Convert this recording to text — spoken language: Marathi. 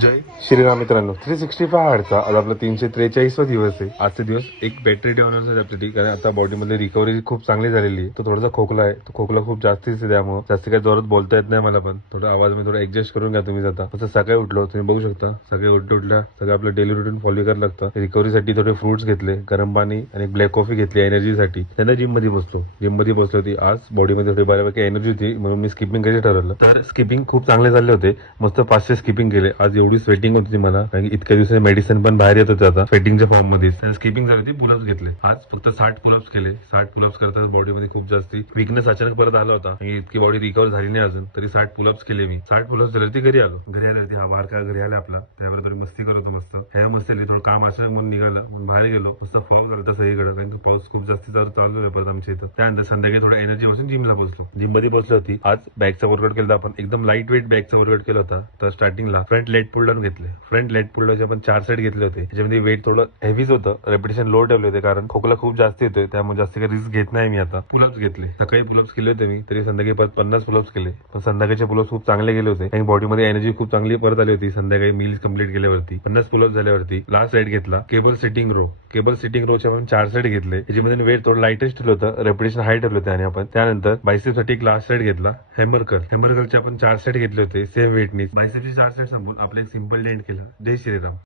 जय श्रीराम मित्रांनो, 365 हार्डचा आज आपला 343वा दिवस आहे. आजचा दिवस एक बॅटरी डे होणार आपल्यासाठी, कारण आता बॉडीमध्ये रिकव्हरी खूप चांगली झालेली आहे. तो थोडासा खोकला आहे, तो खोकला खूप जास्तीच आहे, त्यामुळे जास्त काही जोरात बोलता येत नाही मला, पण थोडा आवाज मी थोडा ऍडजस्ट करून घ्या तुम्ही. आता तसं सकाळी उठलो, तुम्ही बघू शकता सकाळी उठल्या सगळं आपलं डेली रुटीन फॉलो करायला लागतं. रिकव्हरीसाठी थोडे फ्रुट्स घेतले, गरम पाणी आणि ब्लॅक कॉफी घेतली एनर्जीसाठी. त्यांना जिम मध्ये बसलो. होती आज बॉडीमध्ये थोडी बऱ्यापैकी एनर्जी होती, म्हणून मी स्किपिंग करायचं ठरवलं. तर स्किपिंग खूप चांगले झाले होते, मस्त 500 स्किपिंग केले. आज एवढी स्वेटिंग होती मला, कारण इतक्या दिवसांनी मेडिसिन पण बाहेर येत होते आता स्वेटिंगच्या फॉर्म मध्ये. स्किपिंग झाली होती, पुलअप्स घेतले. आज फक्त 60 पुलअप्स केले. 60 पुलअप्स करताच बॉडीमध्ये खूप जास्ती वीकनेस अचानक परत आला होता आणि इतकी बॉडी रिकव्हर झाली नाही अजून, तरी 60 पुलअप्स केले मी. 60 पुलअप्स झाल्यावरती घरी आल्यावरती हा वारका घरी आला आपला, त्यावर थोडी मस्ती करतो मस्त. ह्या मस्ती थोडं काम असं म्हणून निघालं म्हणून बाहेर गेलो. मस्त फॉल करत सगळीकडे, कारण पाऊस खूप जास्ती चालू आहे परत आमच्या इथं. त्यानंतर संध्याकाळी थोडं एनर्जी पासून जिमला पोहोचलो. जिम मध्ये पोहोचली होती. आज बॅकचा वर्कआउट केला आपण, एकदम लाईट वेट बॅकचा वर्कआउट केला होता. तर स्टार्टिंगला फ्रंट लेट पुल डाऊन घेतले. फ्रंट लेट पुल डाऊन आपण 4 सेट घेतले होते. त्याच्यामध्ये वेट थोडं हेवीच होतं, रेपिटेशन लो ठेवले होते, कारण खोकला खूप जास्त येतोय, त्यामुळे जास्त काही रिस्क घेत नाही मी. आता पुलअप्स घेतले. सकाळी पुलअप्स केले होते मी, तरी संध्याकाळी परत 50 पुलअप्स केले. पण संध्याकाळचे पुलअप्स खूप चांगले गेले होते आणि बॉडीमध्ये एनर्जी खूप चांगली परत आली होती. संध्याकाळी मील्स कंप्लीट केल्यावरती 50 पुलअप्स झाल्यावरती लास्ट सेट घेतला cable sitting row. Cable sitting रोचे आपण 4 सेट घेतले. त्याच्यामध्ये वेट थोडं लाईटेस्ट ठेवलं होतं, रेपिटेशन हाय ठेवले होते. आणि आपण त्यानंतर बायसेपसाठी एक लास्ट सेट घेतला हॅमर कर्लचे आपण 4 सेट घेतले होते सेम वेटनीच. बायसेपचे 4 सेट संपवून आपलं एक सिंपल डे एंड केला. जय श्रीराम.